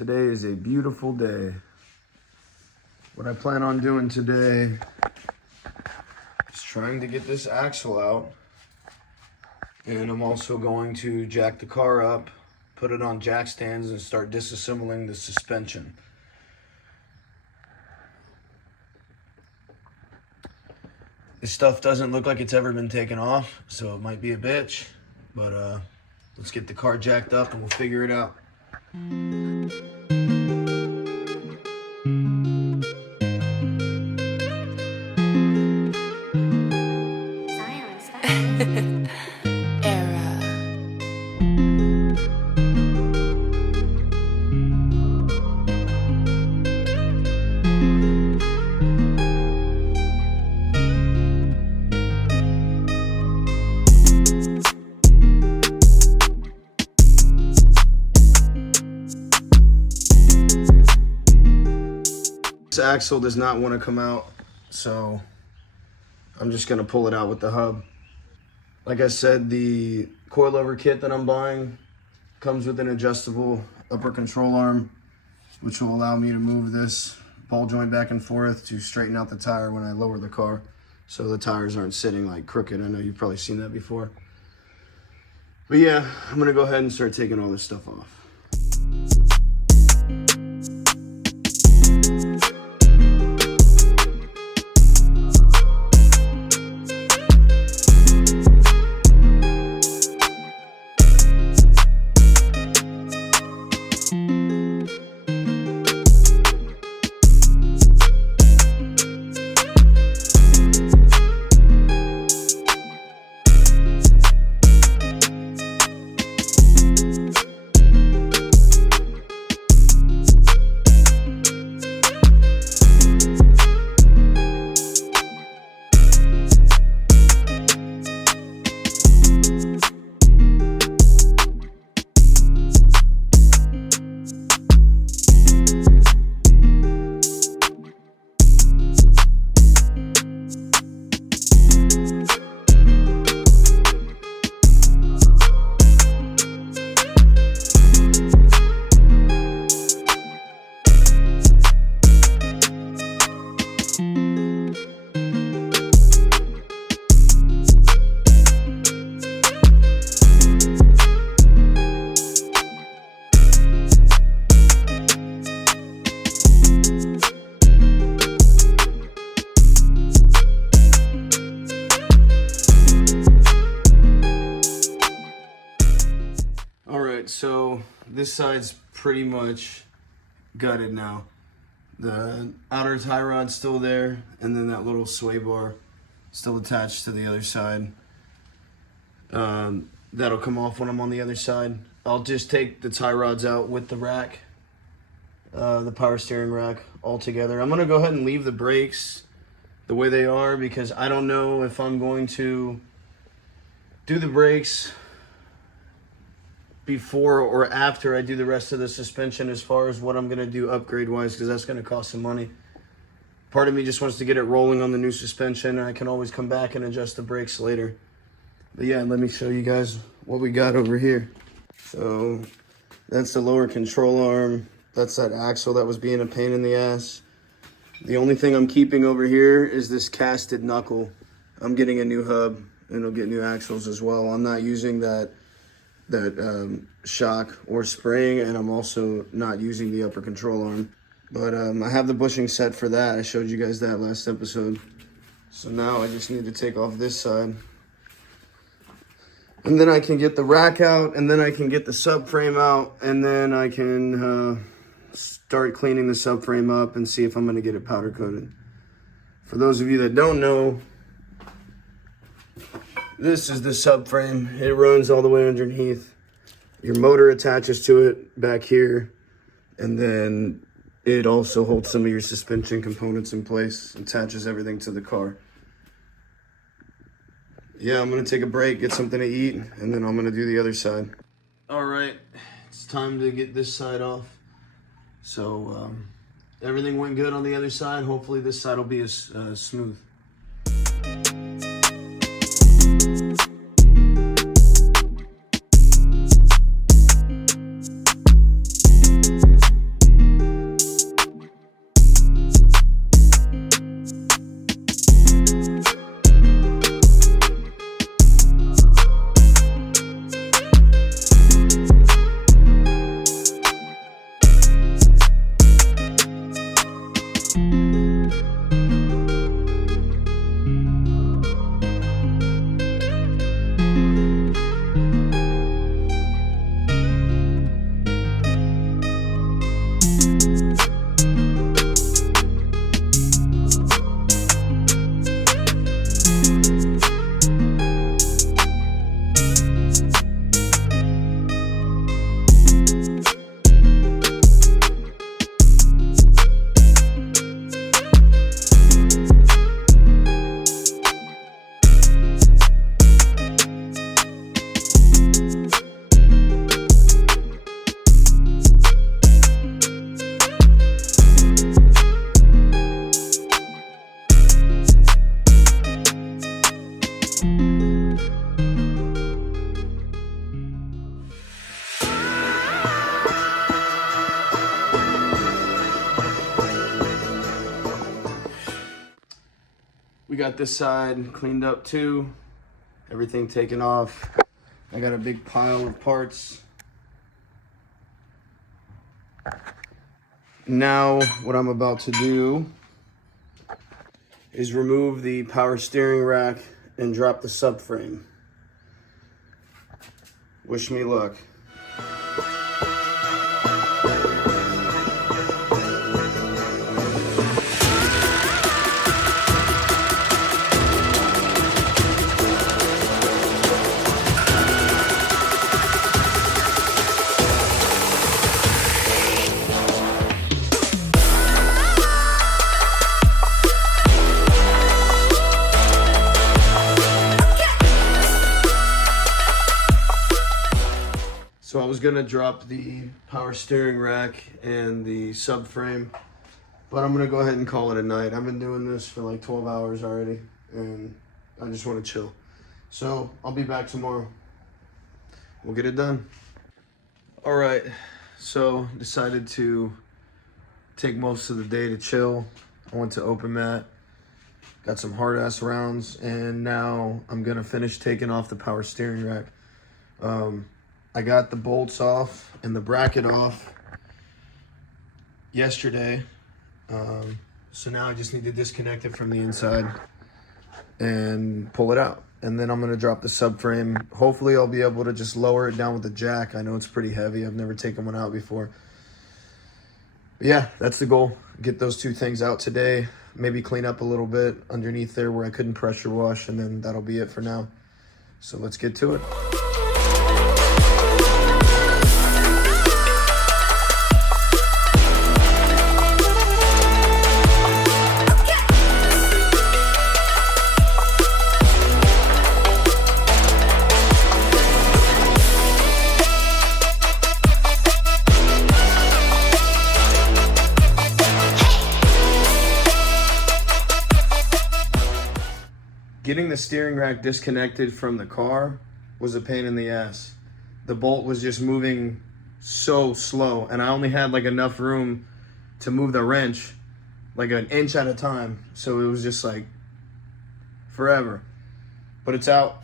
Today is a beautiful day. What I plan on doing today is trying to get this axle out. And I'm also going to jack the car up, put it on jack stands, and start disassembling the suspension. This stuff doesn't look like it's ever been taken off, so it might be a bitch. But let's get the car jacked up and we'll figure it out. This axle does not want to come out, so I'm just going to pull it out with the hub. Like I said, the coilover kit that I'm buying comes with an adjustable upper control arm, which will allow me to move this ball joint back and forth to straighten out the tire when I lower the car, so the tires aren't sitting like crooked. I know you've probably seen that before. But yeah, I'm going to go ahead and start taking all this stuff off. So this side's pretty much gutted now. The outer tie rod's still there, and then that little sway bar still attached to the other side. That'll come off when I'm on the other side. I'll just take the tie rods out with the rack, the power steering rack all together. I'm gonna go ahead and leave the brakes the way they are because I don't know if I'm going to do the brakes before or after I do the rest of the suspension as far as what I'm going to do upgrade wise, because that's going to cost some money. Part of me just wants to get it rolling on the new suspension, and I can always come back and adjust the brakes later. But yeah, let me show you guys what we got over here. So that's the lower control arm. That's that axle that was being a pain in the ass. The only thing I'm keeping over here is this casted knuckle. I'm getting a new hub and I'll get new axles as well. I'm not using that shock or spring, and I'm also not using the upper control arm. But I have the bushing set for that. I showed you guys that last episode. So now I just need to take off this side. And then I can get the rack out, and then I can get the subframe out, and then I can start cleaning the subframe up and see if I'm gonna get it powder coated. For those of you that don't know, this is the subframe. It runs all the way underneath. Your motor attaches to it back here, and then it also holds some of your suspension components in place, attaches everything to the car. Yeah, I'm gonna take a break, get something to eat, and then I'm gonna do the other side. All right, it's time to get this side off. So everything went good on the other side. Hopefully this side will be as smooth. got this side cleaned up too. Everything taken off. I got a big pile of parts. Now what I'm about to do is remove the power steering rack and drop the subframe. Wish me luck. So I was gonna drop the power steering rack and the subframe, but I'm gonna go ahead and call it a night. I've been doing this for like 12 hours already, and I just wanna chill. So I'll be back tomorrow. We'll get it done. All right, so decided to take most of the day to chill. I went to Open Mat, got some hard ass rounds, and now I'm gonna finish taking off the power steering rack. I got the bolts off and the bracket off yesterday. So now I just need to disconnect it from the inside and pull it out. And then I'm gonna drop the subframe. Hopefully I'll be able to just lower it down with the jack. I know it's pretty heavy. I've never taken one out before. But yeah, that's the goal. Get those two things out today. Maybe clean up a little bit underneath there where I couldn't pressure wash, and then that'll be it for now. So let's get to it. Getting the steering rack disconnected from the car was a pain in the ass. The bolt was just moving so slow, and I only had like enough room to move the wrench like an inch at a time. So it was just like forever, but it's out.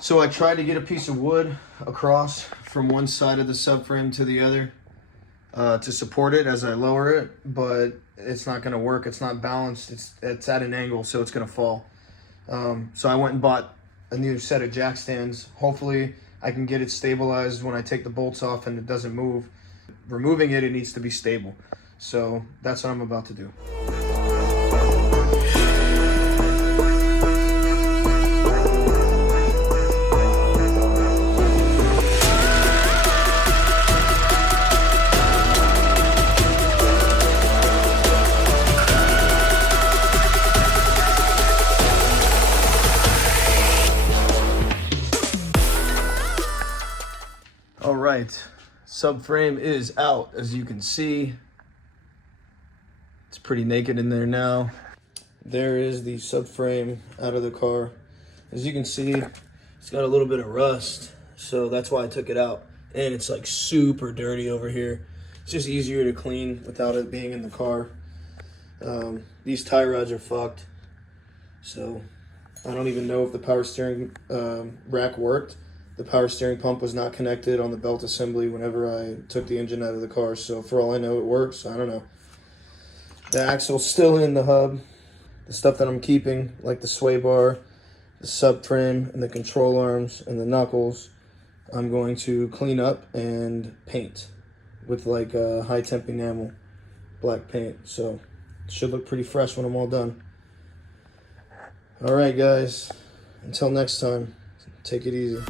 So I tried to get a piece of wood across from one side of the subframe to the other to support it as I lower it, but it's not gonna work. It's not balanced. It's at an angle, so it's gonna fall. So I went and bought a new set of jack stands. Hopefully I can get it stabilized when I take the bolts off and it doesn't move. Removing it, it needs to be stable. So that's what I'm about to do. All right, subframe is out, as you can see. It's pretty naked in there now. There is the subframe out of the car. As you can see, it's got a little bit of rust, so that's why I took it out. And it's like super dirty over here. It's just easier to clean without it being in the car. These tie rods are fucked, so I don't even know if the power steering rack worked. The power steering pump was not connected on the belt assembly whenever I took the engine out of the car. So for all I know, it works. I don't know. The axle's still in the hub. The stuff that I'm keeping, like the sway bar, the subframe, and the control arms, and the knuckles, I'm going to clean up and paint with like a high temp enamel black paint. So it should look pretty fresh when I'm all done. All right, guys. Until next time, take it easy.